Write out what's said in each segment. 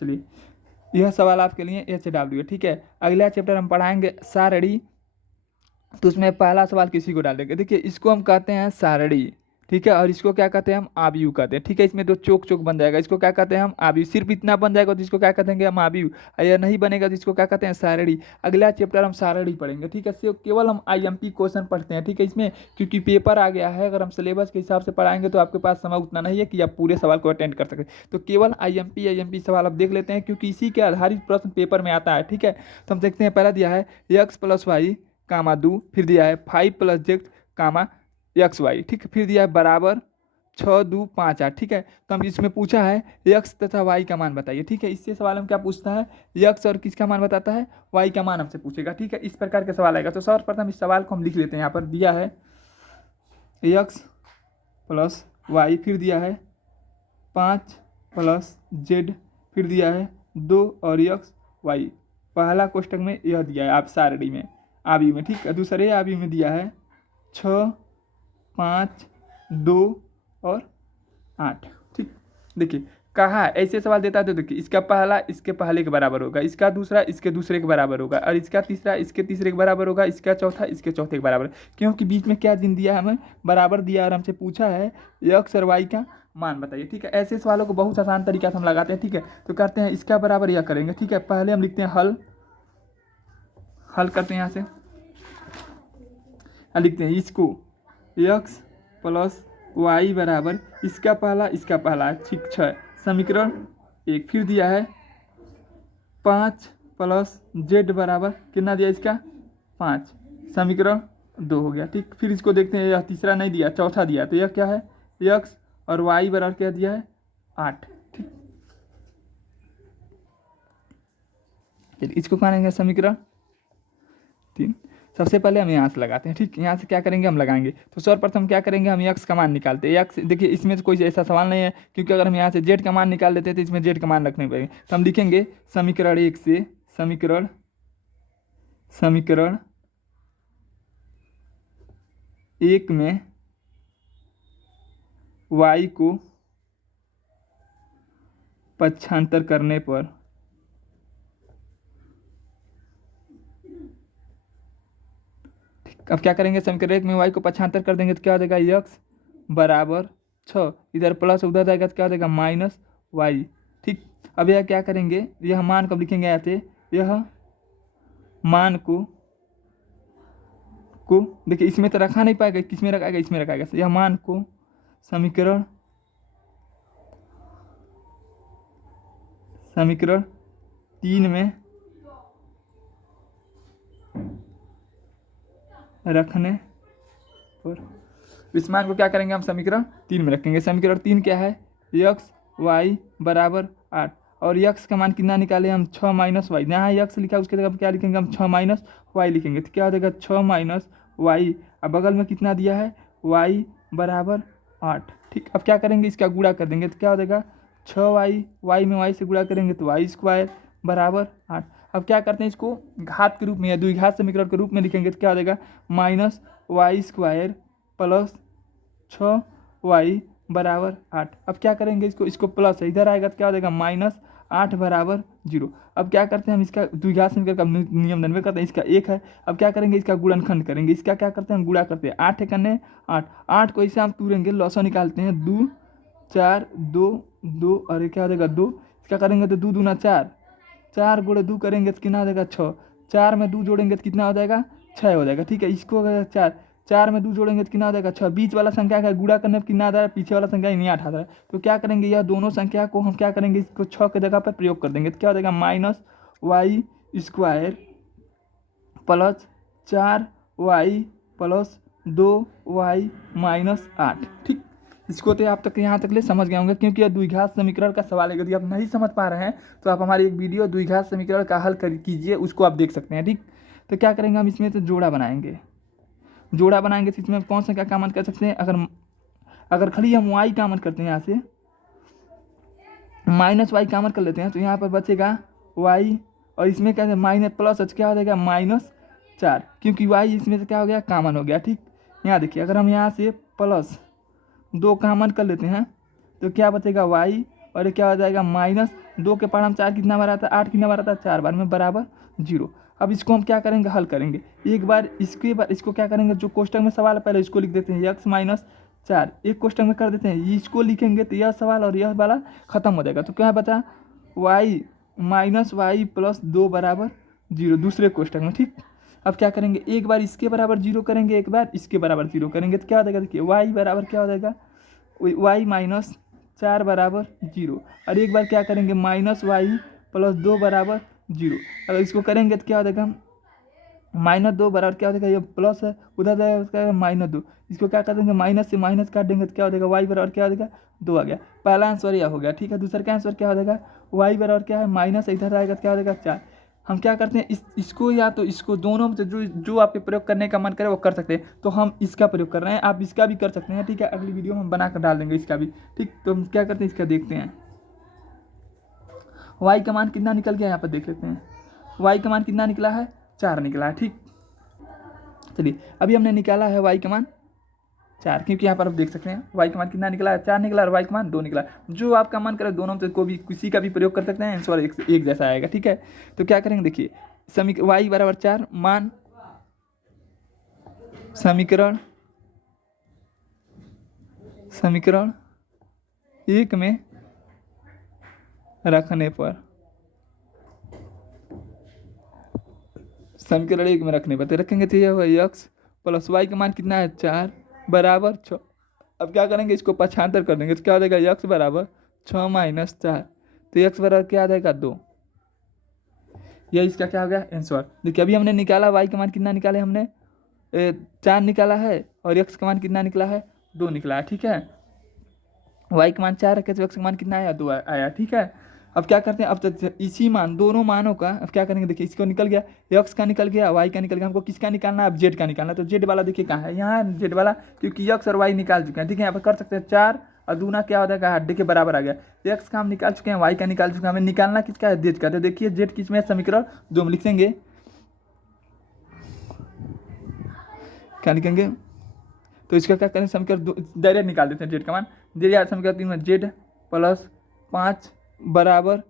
चलिए यह सवाल आपके लिए HW है, ठीक है। अगला चैप्टर हम पढ़ाएंगे सारणी, तो उसमें पहला सवाल किसी को डाल देंगे। देखिए इसको हम कहते हैं सारणी, ठीक है, और इसको क्या कहते हैं हम आव्यूह कहते हैं, ठीक है। इसमें दो चौक चौक बन जाएगा, इसको क्या कहते हैं हम आव्यूह। सिर्फ इतना बन जाएगा तो इसको क्या कहते हैं हम आव्यूह, और यह नहीं बनेगा तो इसको क्या कहते हैं सारणी। अगला चैप्टर हम सारणी पढ़ेंगे, ठीक है। केवल हम IMP क्वेश्चन पढ़ते हैं, ठीक है इसमें, क्योंकि पेपर आ गया है। अगर हम सिलेबस के हिसाब से पढ़ाएंगे तो आपके पास समय उतना नहीं है कि आप पूरे सवाल को अटेंड कर सकें। तो केवल IMP सवाल आप देख लेते हैं, क्योंकि इसी के आधारित प्रश्न पेपर में आता है, ठीक है। तो हम देखते हैं, पहला दिया है x+y, 2, फिर दिया है 5 + z, XY, ठीक है। फिर दिया है बराबर 6, 2, 5, 8, ठीक है। तो हम इसमें पूछा है x तथा y का मान बताइए, ठीक है। इससे सवाल हम क्या पूछता है, x और किसका मान बताता है, y का मान हमसे पूछेगा, ठीक है। इस प्रकार के सवाल आएगा। तो सर्वप्रथम इस सवाल को हम लिख लेते हैं। यहाँ पर दिया है x + y, फिर दिया है 5 + z, फिर दिया है 2 और x y। पहला कोष्टक में यह दिया है आप सारणी में आव्यूह में, ठीक है। दूसरे आव्यूह में दिया है 6, 5, 2 और 8, ठीक। देखिए कहा ऐसे सवाल देता है तो देखिए इसका पहला इसके पहले के बराबर होगा, इसका दूसरा इसके दूसरे के बराबर होगा, और इसका तीसरा इसके तीसरे के बराबर होगा, इसका चौथा इसके चौथे के बराबर। क्योंकि बीच में क्या दिन दिया है, हमें बराबर दिया और हमसे पूछा है x और y का मान बताइए, ठीक है। ऐसे सवालों को बहुत आसान तरीका से हम लगाते हैं, ठीक है। तो करते हैं इसका बराबर यह करेंगे, ठीक है। पहले हम लिखते हैं हल करते हैं। यहाँ से लिखते हैं इसको x + y बराबर इसका पहला, ठीक 6, समीकरण 1। फिर दिया है 5 + z बराबर कितना दिया इसका 5, समीकरण 2 हो गया, ठीक। फिर इसको देखते हैं, यह तीसरा नहीं दिया, चौथा दिया। तो यह क्या है, x और y बराबर क्या दिया है 8, ठीक। चलिए इसको करेंगे समीकरण 3। सबसे पहले हम यहाँ से लगाते हैं, ठीक। यहाँ से क्या करेंगे हम लगाएंगे। तो सर्वप्रथम क्या करेंगे हम x का मान निकालते हैं। x देखिए इसमें तो कोई ऐसा सवाल नहीं है, क्योंकि अगर हम यहाँ से z का मान निकाल देते हैं तो इसमें z का मान रखने पड़ेंगे। तो हम लिखेंगे समीकरण 1 से समीकरण 1 में y को पक्षांतर करने पर अब क्या करेंगे, समीकरण 1 में y को पक्षांतर कर देंगे तो क्या हो जाएगा x बराबर 6, इधर प्लस उधर जाएगा तो क्या हो जाएगा -y, ठीक। अब यह क्या करेंगे, यह मान कब लिखेंगे, यहाँ से यह मान को देखिए इसमें तो रखा नहीं पाएगा, किसमें रखाएगा, इसमें रखाएगा। यह मान को समीकरण 3 में रखने पर इस मान को क्या करेंगे हम समीकरण 3 में रखेंगे। समीकरण 3 क्या है, x y बराबर 8, और x का मान कितना निकाले हम 6 - y। यहाँ x लिखा उसके जगह क्या लिखेंगे हम 6 - y लिखेंगे। तो क्या हो जाएगा 6 - y, अब बगल में कितना दिया है y बराबर 8, ठीक। अब क्या करेंगे, इसका गुणा कर देंगे तो क्या हो जाएगा 6y, y में y से गुणा करेंगे तो y² बराबर 8। अब क्या करते हैं, इसको घात के रूप में या द्विघात समीकरण के रूप में लिखेंगे तो क्या हो जाएगा -y² + 6y बराबर 8। अब क्या करेंगे, इसको प्लस है, इधर आएगा तो क्या हो जाएगा -8 बराबर 0। अब क्या करते हैं हम इसका द्विघात समीकरण का नियम दंड में करते हैं, इसका 1 है। अब क्या करेंगे, इसका गुणनखंड करेंगे, इसका क्या करते हैं हम गुणा करते हैं, 8 कन्ने 8 को इसे हम तोड़ेंगे, लॉसा निकालते हैं, 2 4 2 2 और क्या हो जाएगा 2। इसका करेंगे तो 2 दूना 4, 4 × 2 करेंगे तो कितना हो जाएगा 6, 4 में 2 जोड़ेंगे तो कितना हो जाएगा 6 हो जाएगा, ठीक है। इसको अगर 4 में 2 जोड़ेंगे तो कितना हो जाएगा 6। बीच वाला संख्या का गुणा करने पर कितना आ रहा है, पीछे वाला संख्या नहीं आ रहा है। तो क्या करेंगे, यह दोनों संख्या को हम क्या करेंगे, इसको 6 के जगह पर प्रयोग कर देंगे तो क्या हो जाएगा -y² + 4y + 2y - 8, ठीक। इसको तो आप तक यहाँ तक ले समझ गए होंगे, क्योंकि यह द्विघात समीकरण का सवाल है। यदि आप नहीं समझ पा रहे हैं तो आप हमारी एक वीडियो द्विघात समीकरण का हल कीजिए, उसको आप देख सकते हैं, ठीक। तो क्या करेंगे हम इसमें से जोड़ा बनाएंगे तो इसमें कौन सा क्या कामन कर सकते हैं, अगर खाली हम y कामन करते हैं, यहाँ से -y कामन कर लेते हैं तो यहाँ पर बचेगा y, और इसमें क्या है माइनस प्लस क्या हो जाएगा -4, क्योंकि y इसमें से क्या हो गया कामन हो गया, ठीक। यहाँ देखिए अगर हम यहाँ से +2 कामन कर लेते हैं तो क्या बचेगा y, और क्या हो जाएगा 2 के पहाड़ हम 4 कितना बार आता है, 8 कितना बार आता है, 4 बार में बराबर 0। अब इसको हम क्या करेंगे, हल करेंगे। एक बार इसको क्या करेंगे, जो कोष्टक में सवाल है पहले इसको लिख देते हैं, x माइनस 4 एक कोष्टक में कर देते हैं, इसको लिखेंगे तो यह सवाल और यह वाला खत्म हो जाएगा। तो क्या बचा, y माइनस वाई प्लस 2 बराबर 0 दूसरे कोष्टक में, ठीक। अब क्या करेंगे, एक बार इसके बराबर 0 करेंगे, एक बार इसके बराबर 0 करेंगे, तो क्या हो जाएगा, देखिए y बराबर क्या हो जाएगा, y माइनस 4 बराबर 0, और एक बार क्या करेंगे माइनस वाई प्लस 2 बराबर 0। अगर इसको करेंगे तो क्या हो जाएगा, -2 बराबर क्या हो जाएगा, ये प्लस है उधर जाएगा उसका -2, इसको क्या कर देंगे माइनस से माइनस काट देंगे तो क्या हो जाएगा, y बराबर क्या हो जाएगा 2 आ गया। पहला आंसर यह हो गया, ठीक है। दूसरा का आंसर क्या हो जाएगा, y बराबर क्या है माइनस, इधर आएगा तो क्या हो जाएगा 4। हम क्या करते हैं, इसको या तो इसको दोनों में से जो आपके प्रयोग करने का मन करे वो कर सकते हैं। तो हम इसका प्रयोग कर रहे हैं, आप इसका भी कर सकते हैं, ठीक है। अगली वीडियो में हम बना कर डाल देंगे इसका भी, ठीक। तो हम क्या करते हैं, इसका देखते हैं। y का मान कितना निकल गया, यहाँ पर देख लेते हैं। y का मान कितना निकला है, 4 निकला है, ठीक। चलिए अभी हमने निकाला है y का मान 4, क्योंकि यहाँ पर आप देख सकते हैं y का मान कितना निकला है, 4 निकला, और y का मान 2 निकला। जो आपका मन करे दोनों में से कोई भी किसी का भी प्रयोग कर सकते हैं, आंसर एक जैसा आएगा, ठीक है। तो क्या करेंगे, देखिए y बराबर 4 मान समीकरण 1 में रखने पर, तो रखेंगे तो यह होगा x प्लस वाई का मान कितना है 4 बराबर 6। अब क्या करेंगे, इसको पक्षांतर कर देंगे तो क्या हो जाएगा, x बराबर 6 माइनस 4, तो x बराबर क्या आ जाएगा 2। यह इसका क्या हो गया आंसर। देखिए अभी हमने निकाला y का मान कितना निकाले हमने, 4 निकाला है, और x का मान कितना निकला है 2 निकला है, ठीक है। y का मान 4 रखे तो x का मान कितना आया 2 आया, ठीक है। अब क्या करते हैं, अब तो इसी मान दोनों मानों का अब क्या करेंगे, देखिए इसको निकल गया, x का निकल गया, y का निकल गया, हमको किसका निकालना है, अब z का निकालना है। तो z वाला देखिए कहाँ है, यहाँ है z वाला, क्योंकि x और y निकाल चुके हैं, ठीक है। यहाँ पर कर सकते हैं 4 और दूना क्या हो जाएगा 8 के बराबर आ गया। x का हम निकाल चुके हैं, y का निकाल चुके हैं, हमें निकालना किसका है, z का। तो देखिए z किस में समीकरण 2 में लिखेंगे, क्या लिखेंगे, तो इसका क्या करें, समीकरण डायरेक्ट निकाल देते हैं z का मान। समीकरण 3 में z प्लस 5 बराबर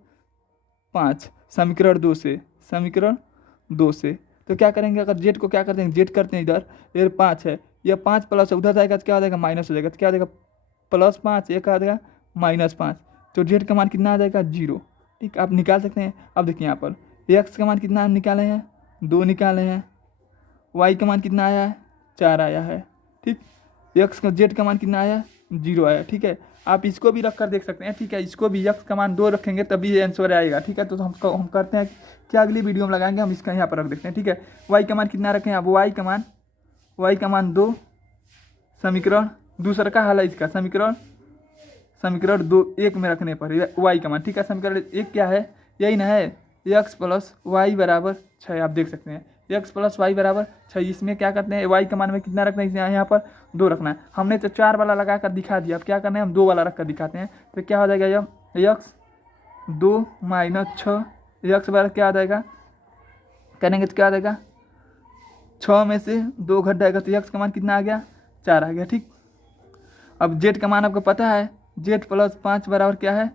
5 समीकरण 2 से, तो क्या करेंगे, अगर जेड को क्या करते हैं, जेड करते हैं इधर, ये 5 है, यह 5 प्लस उधर जाएगा तो क्या हो जाएगा माइनस हो जाएगा, तो क्या हो जाएगा +5 एक आ जाएगा -5, तो जेड का मान कितना आ जाएगा 0, ठीक। आप निकाल सकते हैं। अब देखिए यहाँ पर एक्स का मान कितना निकाले हैं 2 निकाले हैं, वाई का मान कितना आया है 4 आया है, ठीक। एक्स का जेड का मान कितना आया 0 आया, ठीक है। आप इसको भी रख कर देख सकते हैं, ठीक है। इसको भी x का मान 2 रखेंगे तभी आंसर आएगा, ठीक है। तो हम करते हैं क्या, अगली वीडियो में लगाएंगे, हम इसका यहाँ पर रख देखते हैं, ठीक है। y का मान कितना रखें, अब y का मान 2, समीकरण दूसरा का हाल है इसका, समीकरण 2 1 में रखने पर y का मान, ठीक है। समीकरण 1 क्या है, यही ना है, x प्लस वाई बराबर 6, आप देख सकते हैं x प्लस वाई बराबर 6। इसमें क्या करते हैं, y का मान में कितना रखना है, यहाँ पर 2 रखना है। हमने तो 4 वाला लगा कर दिखा दिया, अब क्या करना है, हम 2 वाला रख कर दिखाते हैं। तो क्या हो जाएगा, यह x 2 माइनस 6, x बराबर क्या आ जाएगा, करेंगे तो क्या आ जाएगा 6 में से 2 घट जाएगा, तो x का मान कितना आ गया 4 आ गया, ठीक। अब z का मान आपको पता है, z प्लस 5 बराबर क्या है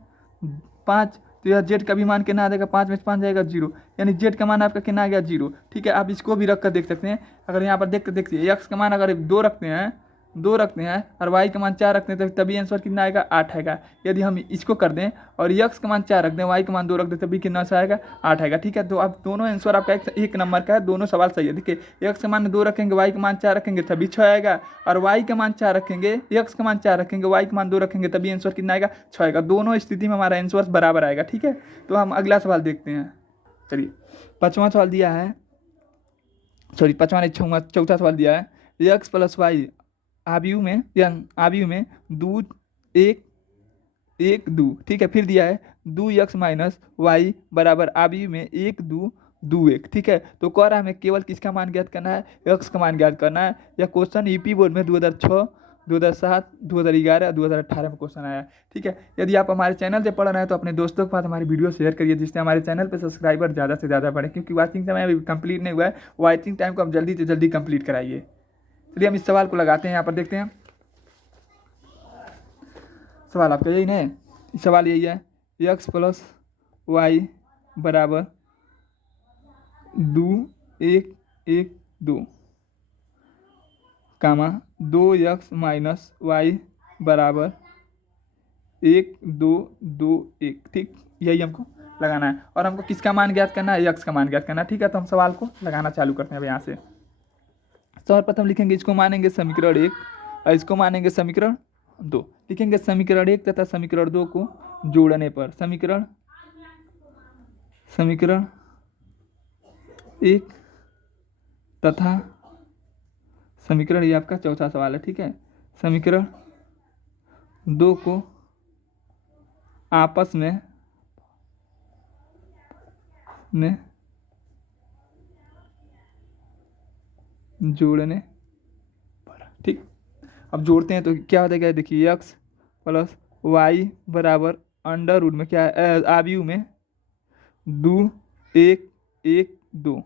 5, तो यह जेड का भी मान कितना आ जाएगा, 5 में से 5 जाएगा 0, यानी जेड का मान आपका कितना आ गया 0, ठीक है। आप इसको भी रख कर देख सकते हैं। अगर यहाँ पर देखिए एक्स का मान अगर 2 रखते हैं और वाई का मान 4 रखते हैं तभी आंसर कितना आएगा 8 आएगा। यदि हम इसको कर दें और एक्स का मान 4 रख दें, वाई का मान 2 रख दें तभी कितना सा आएगा 8 आएगा, ठीक है। तो अब दोनों आंसर आपका एक नंबर का है, दोनों सवाल सही है। देखिए एक्स का मान 2 रखेंगे, वाई का मान 4 रखेंगे तभी 6 आएगा, और वाई का मान 4 रखेंगे, एक्स का मान 4 रखेंगे, वाई का मान 2 रखेंगे तभी आंसर कितना आएगा 6 आएगा। दोनों स्थिति में हमारा आंसर बराबर आएगा, ठीक है। तो हम अगला सवाल देखते हैं। चलिए 5वां सवाल दिया है, चौथा सवाल दिया है, एक्स प्लस वाई आयु में दूध 1 2, ठीक है। फिर दिया है 2x माइनस वाई बराबर आयु में 1 2 2 1, ठीक है। तो कह रहा है हमें केवल किसका मान ज्ञात करना है, x का मान ज्ञात करना है। यह क्वेश्चन यूपी बोर्ड में 2006, 2007, 2011 और 2018 में क्वेश्चन आया, ठीक है। यदि आप हमारे चैनल से पढ़ रहे हैं तो अपने दोस्तों के पास हमारी वीडियो शेयर करिए, जिससे हमारे चैनल पे सब्सक्राइबर ज़्यादा से ज़्यादा बढ़े, क्योंकि वॉचिंग टाइम अभी कंप्लीट नहीं हुआ है। वॉचिंग टाइम को आप जल्दी से जल्दी कंप्लीट कराइए। चलिए हम इस सवाल को लगाते हैं, यहाँ पर देखते हैं। सवाल आपका यही है, सवाल यही है, एक्स प्लस वाई बराबर 2 1 1 2 कामा 2x माइनस वाई बराबर 1 2 2 1। ठीक, यही हमको लगाना है और हमको किसका मान ज्ञात करना है, x का मान ज्ञात करना है। ठीक है, तो हम सवाल को लगाना चालू करते हैं अब यहाँ से। सर्वप्रथम लिखेंगे, इसको मानेंगे समीकरण 1 और इसको मानेंगे समीकरण 2। लिखेंगे समीकरण 1 तथा समीकरण 2 को जोड़ने पर समीकरण 1 तथा समीकरण, ये आपका चौथा सवाल है। ठीक है, समीकरण 2 को आपस में जोड़ने पर। ठीक, अब जोड़ते हैं तो क्या हो जाएगा, देखिए x प्लस वाई बराबर अंडर रूट में क्या है, आव्यूह में 2 1 1 2।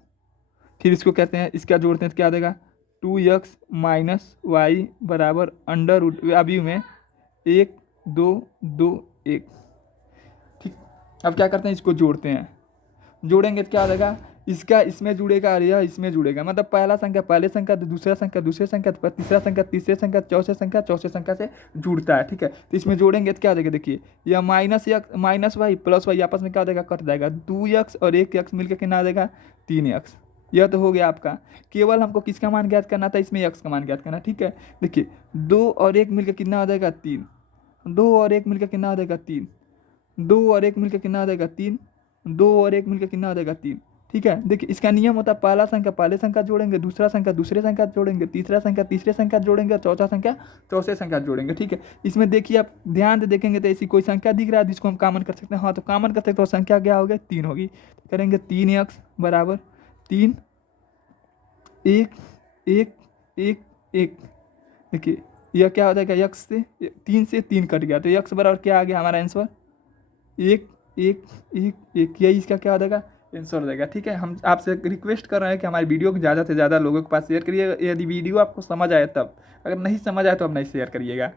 फिर इसको कहते हैं, इसका जोड़ते हैं तो क्या आ जाएगा 2x माइनस वाई बराबर अंडर रूट आव्यूह में 1 2 2 1। ठीक, अब क्या करते हैं, इसको जोड़ते हैं। जोड़ेंगे तो क्या हो जाएगा, इसका इसमें जुड़ेगा और यह इसमें जुड़ेगा। मतलब पहला संख्या पहले संख्या, दूसरा संख्या दूसरे संख्या, तीसरा संख्या तीसरे संख्या, चौथे संख्या से जुड़ता है। ठीक है, तो इसमें जोड़ेंगे तो क्या हो जाएगा, देखिए यह माइनस वाई प्लस वाई आपस में क्या हो जाएगा, कट जाएगा। 2x और 1x मिलकर कितना आ जाएगा 3x। यह तो हो गया आपका। केवल हमको किसका मान ज्ञात करना था, इसमें x का मान ज्ञात करना। ठीक है, देखिए 2 और 1 मिलकर कितना हो जाएगा 3, 2 और 1 मिलकर कितना हो जाएगा 3, 2 और 1 मिलकर कितना हो जाएगा 3, 2 और 1 मिलकर कितना हो जाएगा 3। ठीक है, देखिए इसका नियम होता है पहला संख्या पहले संख्या जोड़ेंगे, दूसरा संख्या दूसरे संख्या जोड़ेंगे, तीसरा संख्या तीसरे संख्या जोड़ेंगे, चौथा संख्या चौथे संख्या जोड़ेंगे। ठीक है, इसमें देखिए आप ध्यान से देखेंगे तो ऐसी कोई संख्या दिख रहा है जिसको हम कॉमन कर सकते हैं। हाँ, तो कॉमन कर सकते हैं, तो संख्या क्या होगी 3 होगी। तो करेंगे 3x बराबर 3 1 1 1 1। देखिए यह क्या हो जाएगा, x से 3 से 3 कट गया तो x बराबर क्या आ गया हमारा आंसर 1 1 1 1। यही इसका क्या हो जाएगा आंसर हो जाएगा। ठीक है, हम आपसे रिक्वेस्ट कर रहे हैं कि हमारी वीडियो को ज़्यादा से ज़्यादा लोगों के पास शेयर करिएगा, यदि वीडियो आपको समझ आए तब। अगर नहीं समझ आए तो आप नहीं शेयर करिएगा।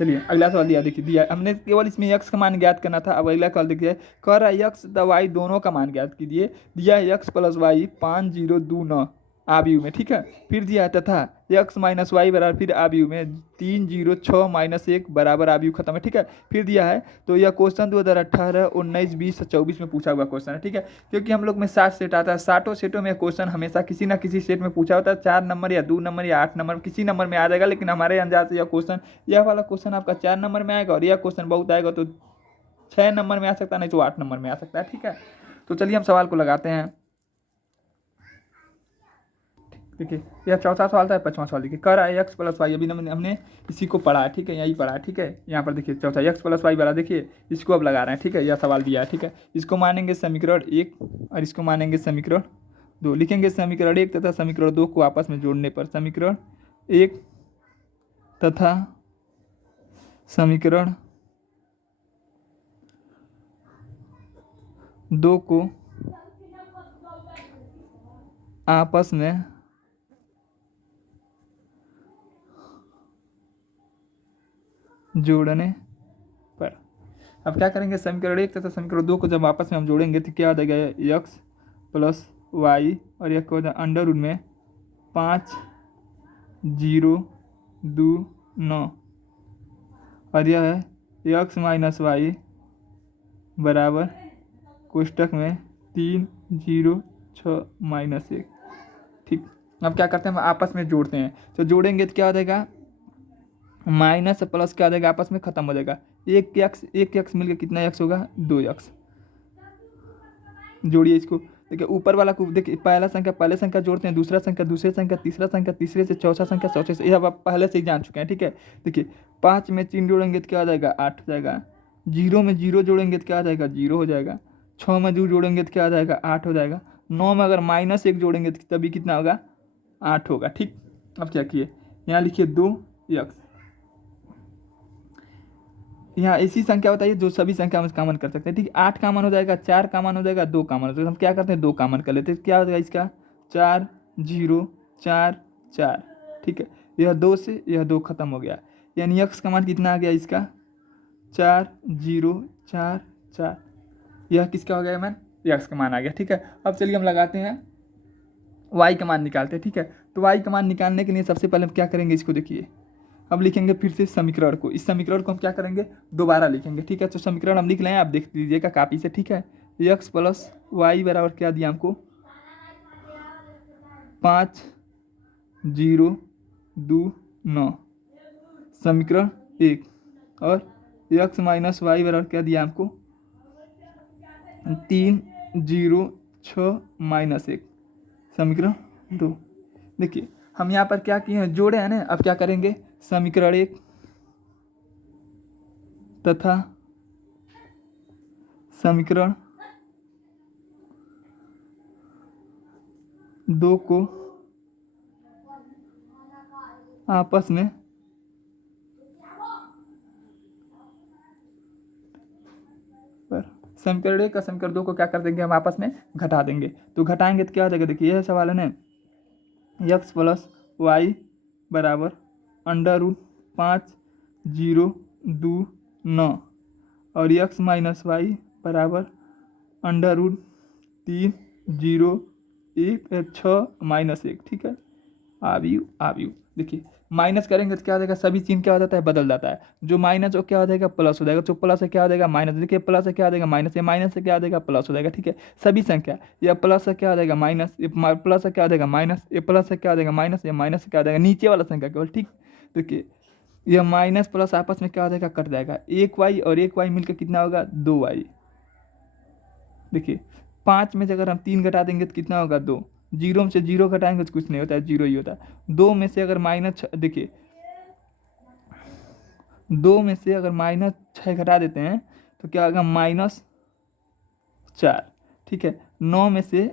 चलिए अगला सवाल दिया हमने, केवल इसमें x का मान ज्ञात करना था। अब अगला सवाल देखिए, कह रहा है x तथा y दोनों का मान ज्ञात कीजिए। दिया है x प्लस वाई 5 0 2 9 आव्यूह में। ठीक है, फिर दिया है तथा x माइनस वाई बराबर फिर आव्यूह में 3 0 6 माइनस 1 बराबर आव्यूह खत्म है। ठीक है, फिर दिया है तो यह क्वेश्चन 2018 19 20 24 में पूछा हुआ क्वेश्चन है। ठीक है, क्योंकि हम लोग में 60 सेट आता है, 60 सेटों में क्वेश्चन हमेशा किसी ना किसी सेट में पूछा होता है। 4 नंबर या 2 नंबर या 8 नंबर किसी नंबर में आ जाएगा, लेकिन हमारे अंदाज से यह वाला क्वेश्चन आपका 4 नंबर में आएगा और यह क्वेश्चन बहुत आएगा तो 6 नंबर में आ सकता है, नहीं तो 8 नंबर में आ सकता है। ठीक है, तो चलिए हम सवाल को लगाते हैं। देखिए यह चौथा सवाल था, 5वां सवाल देखिए, कर है x प्लस वाई। अभी हमने इसी को पढ़ा है। ठीक है, यही पढ़ा है। ठीक है, यहाँ पर देखिए चौथा x प्लस वाई वाला, देखिए इसको अब लगा रहे हैं। ठीक है, यह सवाल दिया है। ठीक है, इसको मानेंगे समीकरण 1 और इसको मानेंगे समीकरण 2। लिखेंगे समीकरण 1 तथा समीकरण 2 को आपस में जोड़ने पर समीकरण 1 तथा समीकरण 2 को आपस में जोड़ने पर। अब क्या करेंगे, समीकरण 1 तथा समीकरण 2 को जब आपस में हम जोड़ेंगे तो क्या हो जाएगा, x प्लस वाई और एक हो जाएगा अंडर रूट में 5 0 2 9 और यह है x माइनस वाई बराबर कोष्टक में 3 0 6 माइनस 1। ठीक, अब क्या करते हैं, हम आपस में जोड़ते हैं। तो जोड़ेंगे तो क्या हो जाएगा, माइनस प्लस क्या हो जाएगा, आपस में खत्म हो जाएगा। एक एक्स मिलकर कितना एक्स होगा 2x। जोड़िए इसको, देखिए ऊपर वाला को देखिए, पहला संख्या पहले संख्या जोड़ते हैं, दूसरा संख्या दूसरे संख्या, तीसरा संख्या तीसरे से, चौथा संख्या चौथे से। यह आप पहले से ही जान चुके हैं। ठीक है, देखिए 5 में 3 जोड़ेंगे तो क्या हो जाएगा 8 हो जाएगा। 0 में 0 जोड़ेंगे तो क्या हो जाएगा 0 हो जाएगा। 6 में 2 जोड़ेंगे तो क्या हो जाएगा 8 हो जाएगा। 9 में अगर -1 जोड़ेंगे तो तभी कितना होगा 8 होगा। ठीक, अब क्या किए, यहाँ लिखिए 2x। यहाँ ऐसी संख्या बताइए जो सभी संख्या में कॉमन कर सकते हैं। ठीक, 8 कॉमन हो जाएगा, 4 कॉमन हो जाएगा, 2 कॉमन हो जाएगा। हम क्या करते हैं 2 कॉमन कर लेते हैं। क्या हो जाएगा इसका 4 0 4 4। ठीक है, यह 2 से यह 2 खत्म हो गया, यानी x का मान कितना आ गया इसका 4 0 4 4। यह किसका हो गया मैन, यक्स का मान आ गया। ठीक है, अब चलिए हम लगाते हैं वाई का मान निकालते हैं। ठीक है, तो वाई का मान निकालने के लिए सबसे पहले हम क्या करेंगे, इसको देखिए, अब लिखेंगे फिर से समीकरण को, इस समीकरण को हम क्या करेंगे, दोबारा लिखेंगे। ठीक है, तो समीकरण हम लिख लें, आप देख लीजिएगा कापी से। ठीक है, एक्स प्लस वाई बराबर क्या दिया हमको, 5,0,2,9 समीकरण 1, और एक्स माइनस वाई बराबर क्या दिया हमको, 3,0,6 - 1 समीकरण 2। देखिए हम यहाँ पर क्या किए हैं, जोड़े हैं ना। अब क्या करेंगे, समीकरण 1 तथा समीकरण 2 को आपस में समीकरण 1 का समीकरण 2 को क्या कर देंगे, हम आपस में घटा देंगे। तो घटाएंगे तो क्या हो जाएगा, देखिए यह सवाल है ना, एक्स प्लस वाई बराबर √5,0,2,9 और एक्स माइनस वाई बराबर √3,0,1,6 - 1। ठीक है, आबियू देखिए माइनस करेंगे तो क्या हो जाएगा, सभी चिन्ह क्या हो जाता है, बदल जाता है। जो माइनस हो क्या हो जाएगा, प्लस हो जाएगा। जो प्लस है क्या हो जाएगा, माइनस। देखिए प्लस है क्या हो जाएगा, माइनस। ये माइनस से क्या हो जाएगा, प्लस हो जाएगा। ठीक है, सभी संख्या, या प्लस से क्या हो जाएगा, माइनस। ये प्लस से क्या हो जाएगा, माइनस। ये प्लस से क्या हो जाएगा, माइनस। ये माइनस से क्या हो जाएगा, नीचे वाला संख्या केवल। ठीक, देखिए यह माइनस प्लस आपस में क्या हो जाएगा, कट जाएगा। 1y और 1y मिलकर कितना होगा, 2y। देखिए 5 में से अगर हम 3 घटा देंगे तो कितना होगा, 2। 0 में से 0 घटाएंगे तो कुछ नहीं होता है, 0 ही होता है। 2 में से अगर देखिए 2 में से अगर -6 घटा देते हैं तो क्या होगा, -4। ठीक है, 9 में से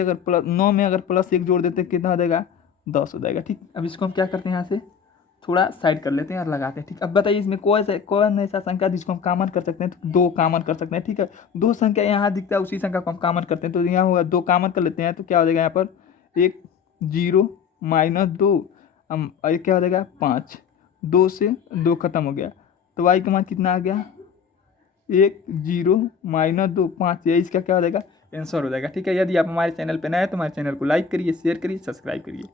अगर प्लस 9 में अगर +1 जोड़ देते हैं कितना हो जाएगा, 10 हो जाएगा। ठीक, अब इसको हम क्या करते हैं, यहाँ से थोड़ा साइड कर लेते हैं और लगाते हैं। ठीक, अब बताइए इसमें कौन ऐसा संख्या जिसको हम कॉमन कर सकते हैं, तो 2 कॉमन कर सकते हैं। ठीक है, 2 संख्या यहाँ दिखता है, उसी संख्या को हम कॉमन करते हैं। तो यहाँ होगा 2 कॉमन कर लेते हैं तो क्या हो जाएगा, यहाँ पर 1 0 -2 और क्या हो जाएगा 5। 2 से 2 खत्म हो गया तो y का मान कितना आ गया, 1 0 -2 5। यही इसका क्या हो जाएगा, आंसर हो जाएगा। ठीक है, यदि आप हमारे चैनल पर नए हैं तो हमारे चैनल को लाइक करिए, शेयर करिए, सब्सक्राइब करिए।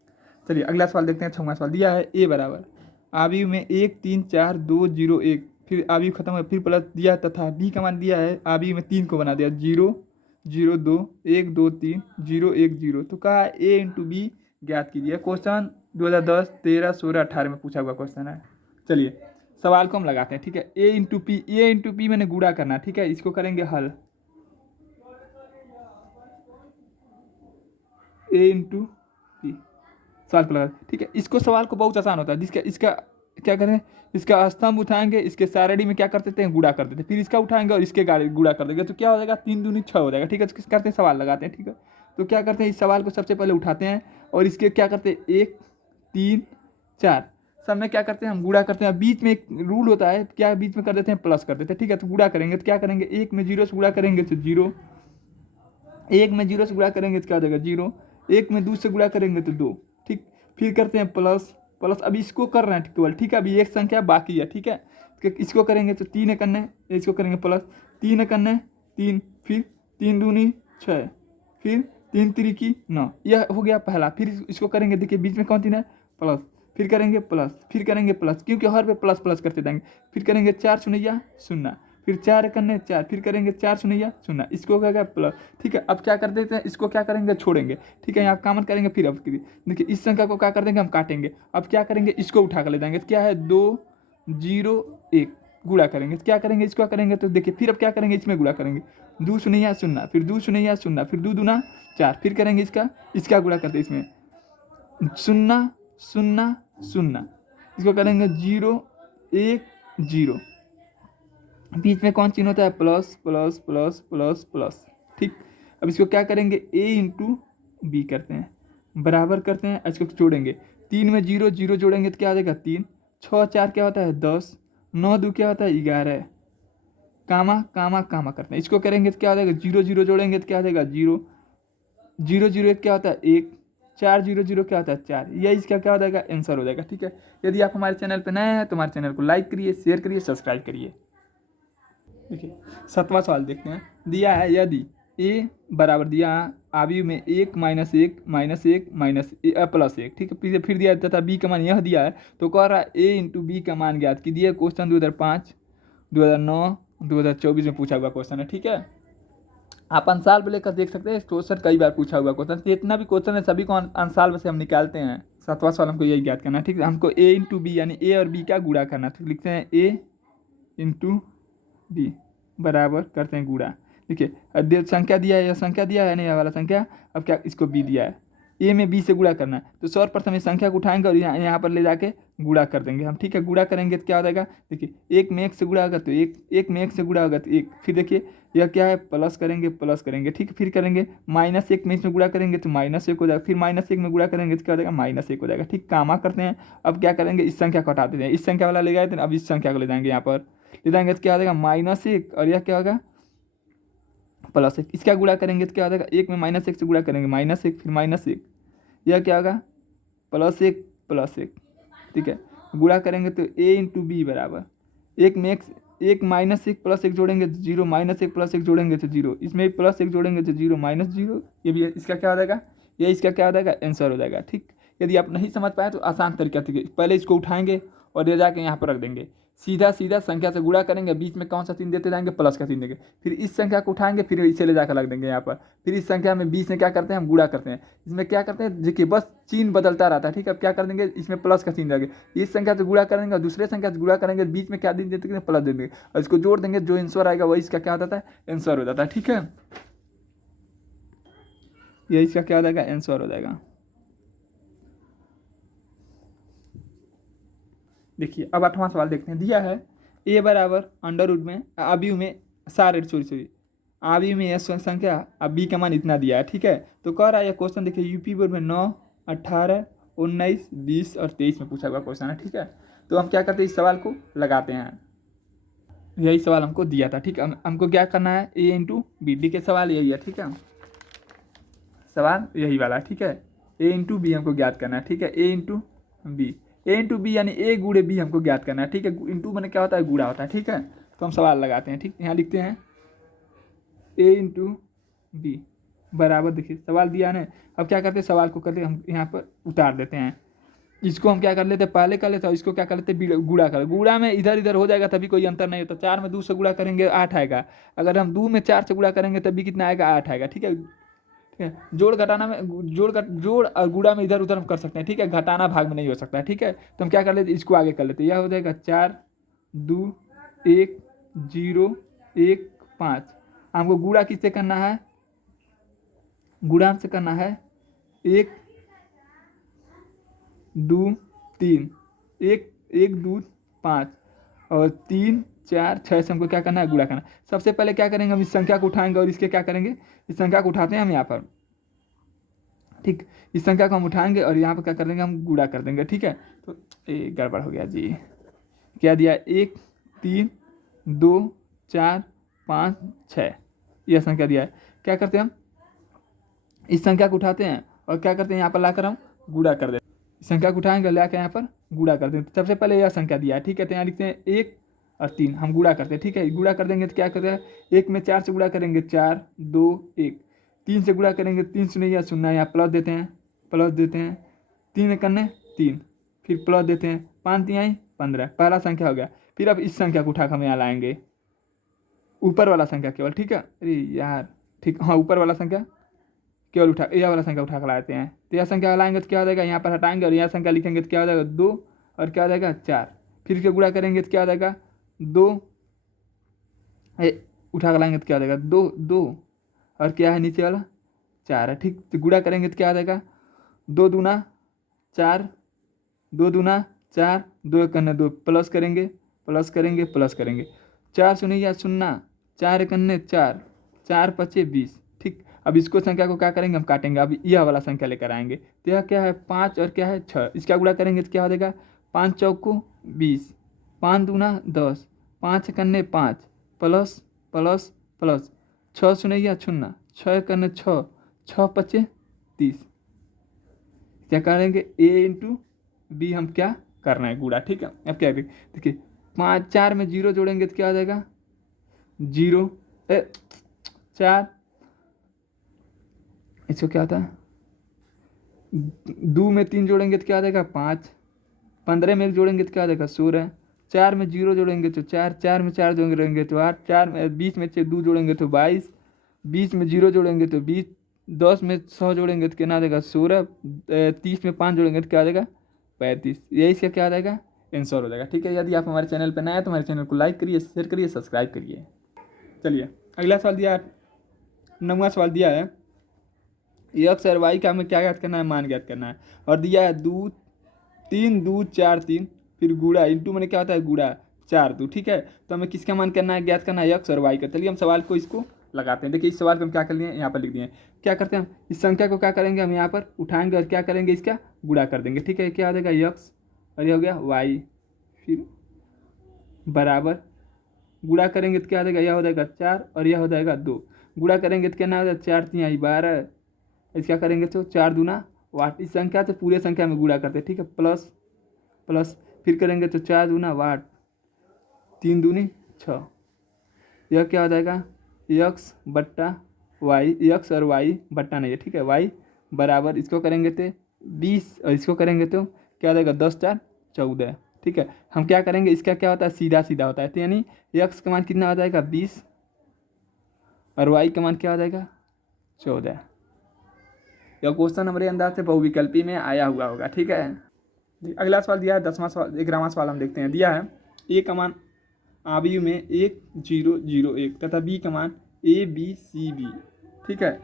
चलिए अगला सवाल देखते हैं। 6वां सवाल दिया है, a बराबर आयु में 1 3 4 2 0 1, फिर आयु खत्म है, फिर प्लस दिया तथा b का मान दिया है, आयु में 3 को बना दिया, 0 0 2 1 2 3 0 1 0। तो कहा a × b ज्ञात कीजिए। क्वेश्चन 2010 13 16 18 में पूछा हुआ क्वेश्चन है। चलिए सवाल को हम लगाते हैं। ठीक है, a × p मैंने गुणा करना। ठीक है, इसको करेंगे हल, a × p सवाल को लगा। ठीक है, इसको सवाल को बहुत आसान होता है, जिसका इसका क्या करें, इसका स्तंभ उठाएंगे, इसके सारणी में क्या कर देते हैं, गुणा कर देते हैं, फिर इसका उठाएंगे और इसके गुणा कर देंगे तो क्या हो जाएगा, 3 दूनी 6 हो जाएगा। ठीक है, तो करते हैं सवाल लगाते हैं। ठीक है, तो क्या करते हैं, इस सवाल को सबसे पहले उठाते हैं और इसके क्या करते हैं, 1 3 4 सब में क्या करते हैं, हम गुणा करते हैं। बीच में एक रूल होता है, क्या बीच में कर देते हैं, प्लस कर देते हैं। ठीक है, तो गुणा करेंगे तो क्या करेंगे, 1 में 0 से गुणा करेंगे तो 0, 1 में 0 से गुणा करेंगे तो क्या हो जाएगा 0, 1 में 2 से गुणा करेंगे तो 2। ठीक, फिर करते हैं प्लस। अभी इसको कर रहे हैं केवल। ठीक है, अभी एक संख्या बाकी है। ठीक है, इसको करेंगे तो 3 करने, इसको करेंगे प्लस, 3 करने 3, फिर 3 दूनी 6, फिर 3 3 9। यह हो गया पहला। फिर इसको करेंगे, देखिए बीच में कौन 3 है, प्लस, फिर करेंगे प्लस, फिर करेंगे प्लस, क्योंकि हर पे प्लस प्लस करते जाएंगे। फिर करेंगे 4 शून्य 0, फिर 4 करने 4, फिर करेंगे 4 शून्य 0, इसको क्या गया प्लस। ठीक है, अब क्या कर देते हैं, इसको क्या करेंगे, छोड़ेंगे। ठीक है, यहाँ कॉमन करेंगे, फिर अब देखिए इस संख्या को क्या कर देंगे, हम काटेंगे। अब क्या करेंगे, इसको उठा कर ले जाएंगे, क्या है 2 0 1 गुणा करेंगे, क्या करेंगे, इसको करेंगे तो देखिए फिर अब क्या करेंगे, इसमें गुणा करेंगे, 2 शून्य 0, फिर 2 शून्य 0, फिर 2 दूना 4, फिर करेंगे इसका गुणा करते इसमें 0 0 0, इसको करेंगे 0 1 0, बीच में कौन चिन्ह होता है, plus plus plus plus plus. ठीक, अब इसको क्या करेंगे, a × b करते हैं, बराबर करते हैं, इसको जोड़ेंगे। 3 में 0 0 जोड़ेंगे तो क्या आ जाएगा 3, 6 4 क्या होता है 10, 9 2 क्या होता है 11, कामा कामा कामा करते हैं। इसको करेंगे तो क्या हो जाएगा, 0 0 जोड़ेंगे तो क्या आ जाएगा 0, 0 0 1 क्या होता है 1, 4 0 0 क्या होता है 4। यह इसका क्या हो जाएगा, आंसर हो जाएगा। ठीक है, यदि आप हमारे चैनल पर नए हैं तो हमारे चैनल को लाइक करिए, शेयर करिए, सब्सक्राइब करिए। देखिए 7वां सवाल देखते हैं। दिया है यदि ए बराबर दिया आयु में 1 माइनस 1 माइनस 1 माइनस प्लस 1, ठीक है, फिर दिया तथा बी का मान यह दिया है, तो कह रहा है ए इंटू बी का मान ज्ञात कीजिए। क्वेश्चन 2005, 2009, 2024 में पूछा हुआ क्वेश्चन है, ठीक है। आप अंसाल में लेकर देख सकते हैं, क्वेश्चन कई बार पूछा हुआ क्वेश्चन, जितना भी क्वेश्चन है सभी को अंसाल से हम निकालते हैं। 7वां सवाल हमको यही ज्ञात करना है, ठीक है। हमको ए इंटू बी यानी ए और बी का गुणा करना है, तो लिखते हैं ए इंटू बी बराबर करते हैं गुणा। देखिए संख्या दिया है, यह संख्या दिया है नहीं, यह वाला संख्या, अब क्या इसको बी दिया है, ए में बी से गुणा करना है, तो सर्वप्रथम इस संख्या को उठाएंगे और यहाँ पर ले जाके गुणा कर देंगे हम, ठीक है। गुणा करेंगे तो क्या हो जाएगा, देखिए 1 में 1 से गुणा होगा तो 1 में 1 से गुणा होगा तो 1, फिर देखिए यह क्या है प्लस करेंगे, ठीक है। फिर करेंगे -1 में इसमें गुणा करेंगे तो -1 हो जाएगा, फिर -1 में गुणा करेंगे तो क्या हो जाएगा -1 हो जाएगा, ठीक। कामा करते हैं। अब क्या करेंगे, इस संख्या को हटा देते हैं, इस संख्या वाला ले गए थे, अब इस संख्या को ले जाएंगे, यहाँ पर ले जाएंगे तो क्या हो जाएगा -1 और यह क्या होगा +1। इसका गुणा करेंगे तो क्या हो जाएगा, 1 में -1 से गुणा करेंगे -1, फिर -1, यह क्या होगा +1, ठीक है। गुणा करेंगे तो a इंटू बी बराबर 1 में 1 -1 +1 जोड़ेंगे तो 0, -1 +1 जोड़ेंगे तो 0, इसमें +1 जोड़ेंगे तो 0 -0, ये भी इसका क्या हो जाएगा, ये इसका क्या हो जाएगा आंसर हो जाएगा, ठीक। यदि आप नहीं समझ पाए तो आसान तरीका से पहले इसको उठाएंगे और ले जाके यहाँ पर रख देंगे, सीधा संख्या से गुणा करेंगे, बीच में कौन सा चिन्ह देते जाएंगे, प्लस का चिन्ह देंगे, फिर इस संख्या को उठाएंगे, फिर इसे ले जाकर रख देंगे यहाँ पर, फिर इस संख्या में बीच में क्या करते हैं हम गुणा करते हैं, इसमें क्या करते हैं देखिए बस चिन्ह बदलता रहता है, ठीक है। अब क्या कर देंगे, इसमें प्लस का चिन्ह देंगे, इस संख्या से गुणा करेंगे और दूसरे संख्या से गुणा करेंगे, बीच में क्या दिन देते हैं प्लस दे देंगे और इसको जोड़ देंगे, जो आंसर आएगा वही इसका क्या हो जाता है आंसर हो जाता है, ठीक है। ये इसका क्या हो जाएगा आंसर हो जाएगा। देखिए अब 8वां सवाल देखते हैं। दिया है ए बराबर √ में आयु में आयु में यह संख्या, अब बी का मान इतना दिया है, ठीक है। तो कह रहा है यह क्वेश्चन देखिए यूपी बोर्ड में 9, 18, 19, 20 और 23 में पूछा हुआ क्वेश्चन है, ठीक है। तो हम क्या करते हैं, इस सवाल को लगाते हैं, यही सवाल हमको दिया था, ठीक है। हमको क्या करना है, ए इंटू बी, डी के सवाल यही है, ठीक है, सवाल यही वाला है, ठीक है। ए इंटू बी हमको ज्ञात करना है, ठीक है, ए इंटू बी यानी ए गुणे बी हमको ज्ञात करना है, ठीक है। इंटू मैंने क्या होता है गुणा होता है, ठीक है। तो हम सवाल लगाते हैं, ठीक। यहाँ लिखते हैं ए इंटू बी बराबर, देखिए सवाल दिया है ना, अब क्या करते हैं सवाल को करते हम यहाँ पर उतार देते हैं, इसको हम क्या कर लेते हैं पहले कर लेते हैं, इसको क्या कर लेते हैं गुणा कर, गुणा में इधर इधर हो जाएगा तभी कोई अंतर नहीं होता। 4 में 2 से गुणा करेंगे 8 आएगा, अगर हम 2 में 4 से गुणा करेंगे तभी कितना आएगा 8 आएगा, ठीक है। जोड़ घटाना में जोड़ और गुणा में इधर उधर हम कर सकते हैं, ठीक है, घटाना भाग में नहीं हो सकता है, ठीक है। तो हम क्या कर लेते हैं इसको आगे कर लेते हैं, यह हो जाएगा 4, 2, 1, 0, 1, 5। हमको गुणा किससे करना है, गुणा से करना है 1, 2, 3, 1, 2, 5 और 3, 4, 6 से हमको क्या करना है गुणा करना। सबसे पहले क्या करेंगे, हम इस संख्या को उठाएंगे और इसके क्या करेंगे, इस संख्या को उठाते हैं हम यहाँ पर, ठीक। इस संख्या को हम उठाएंगे और यहाँ पर क्या कर देंगे हम गुणा कर देंगे, ठीक है। तो ये गड़बड़ हो गया जी, क्या दिया 1, 3, 2, 4, 5, 6 यह संख्या दिया है। क्या करते हैं हम इस संख्या को उठाते हैं और क्या करते हैं यहाँ पर लाकर हम गुणा कर देते हैं, इस संख्या को उठाएंगे लाकर यहाँ पर गुणा कर देते हैं। सबसे पहले यह संख्या दिया है, ठीक है। तो यहाँ लिखते हैं 1 और 3 हम गुणा करते हैं, ठीक है। गुणा कर देंगे तो क्या करते हैं, 1 में 4 से गुणा करेंगे 4, 2, 1, 3 से गुणा करेंगे 3 शून्य या शून्य, यहाँ प्लस देते हैं 3 करने 3, फिर प्लस देते हैं 5 3 15, पहला संख्या हो गया। फिर अब इस संख्या को उठाकर हम यहाँ लाएंगे, ऊपर वाला संख्या केवल, ठीक है। अरे यार ठीक, हाँ ऊपर वाला संख्या केवल उठा, यह वाला संख्या उठा कर लाते हैं। तो यह संख्या लाएंगे तो क्या हो जाएगा, यहाँ पर हटाएंगे और यह संख्या लिखेंगे तो क्या हो जाएगा 2 और क्या हो जाएगा 4, फिर इसके गुणा करेंगे तो क्या हो जाएगा 2, उठा कर लाएंगे तो क्या हो जाएगा 2 2 और क्या है नीचे वाला 4 है, ठीक। तो गुणा करेंगे तो क्या हो जाएगा 2 दूना 4, 2 दूना 4, 2 करने 2, प्लस करेंगे 4 शून्य या शून्य, 4 करने 4, 4 पचे 20, ठीक। अब इसको संख्या को क्या करेंगे हम काटेंगे, अब यह वाला संख्या लेकर आएंगे। तो यह क्या है 5 और क्या है 6, इसका गुणा करेंगे तो क्या हो जाएगा 5 चौको 20, 5 दूना 10, 5 करने 5, प्लस प्लस प्लस 6 शून्य या शून्य, 6 करने 6, 6 पचे 30। क्या करेंगे ए इंटू बी हम क्या करना है गुणा, ठीक है। अब क्या देखिए 5 4 में 0 जोड़ेंगे तो क्या हो जाएगा जीरो 4, इसको क्या होता है, 2 में 3 जोड़ेंगे तो क्या आ जाएगा 5, 15 में 1 जोड़ेंगे तो क्या आ जाएगा 16, 4 में 0 जोड़ेंगे तो 4, 4 में 4 जोड़ेंगे तो 8, 4 में 20 में 2 जोड़ेंगे तो 22, 20 में 0 जोड़ेंगे तो 20, 10 में 100 जोड़ेंगे तो क्या आ जाएगा 16, 30 में 5 जोड़ेंगे तो क्या आ जाएगा 35। यही इसका क्या आ जाएगा आंसर हो जाएगा। ठीक है, यदि आप हमारे चैनल पर नए हैं तो हमारे चैनल को लाइक करिए, शेयर करिए, सब्सक्राइब करिए। चलिए अगला सवाल दिया, 9वां सवाल दिया है, एक्स और वाई का हमें क्या ज्ञात करना है, मान ज्ञात करना है। और दिया है 3 2 4 3, फिर गुड़ा, इंटू मैंने क्या होता है गुड़ा, 4 2। ठीक है, तो हमें किसका मान करना है, ज्ञात करना है एक्स और वाई का। चलिए हम सवाल को इसको लगाते हैं। देखिए इस सवाल को हम क्या कर लिए, यहाँ पर लिख दिए। क्या करते हैं हम, इस संख्या को क्या करेंगे, हम यहाँ पर उठाएंगे और क्या करेंगे, इसका गुड़ा कर देंगे। ठीक है, क्या हो जाएगा एक्स और ये हो गया वाई, फिर बराबर गुड़ा करेंगे तो क्या हो जाएगा, यह हो जाएगा 4 और यह हो जाएगा 2। गुड़ा करेंगे तो क्या हो जाएगा 4 3 12, इसका करेंगे तो 4 दूना 8। इस संख्या से पूरे संख्या में गुड़ा करते हैं। ठीक है, प्लस प्लस फिर करेंगे तो 4 दूना 8, 3 दूनी 6। यह क्या हो जाएगा एक्स बट्टा वाई, एक्स और वाई बट्टा नहीं है। ठीक है, वाई बराबर इसको करेंगे तो 20 और इसको करेंगे तो क्या हो जाएगा 10 4 14। ठीक है, हम क्या करेंगे, इसका क्या होता है सीधा सीधा होता है, तो यानी एक्स का मान कितना हो जाएगा 20 और वाई का मान क्या हो जाएगा 14। यह क्वेश्चन हमारे अंदाज से बहुविकल्पी में आया हुआ होगा। ठीक है, अगला सवाल दिया है 10वां सवाल, 11वां सवाल हम देखते हैं। दिया है ए का मान आयु में 1 0 0 1 तथा बी का मान A B C B। ठीक है,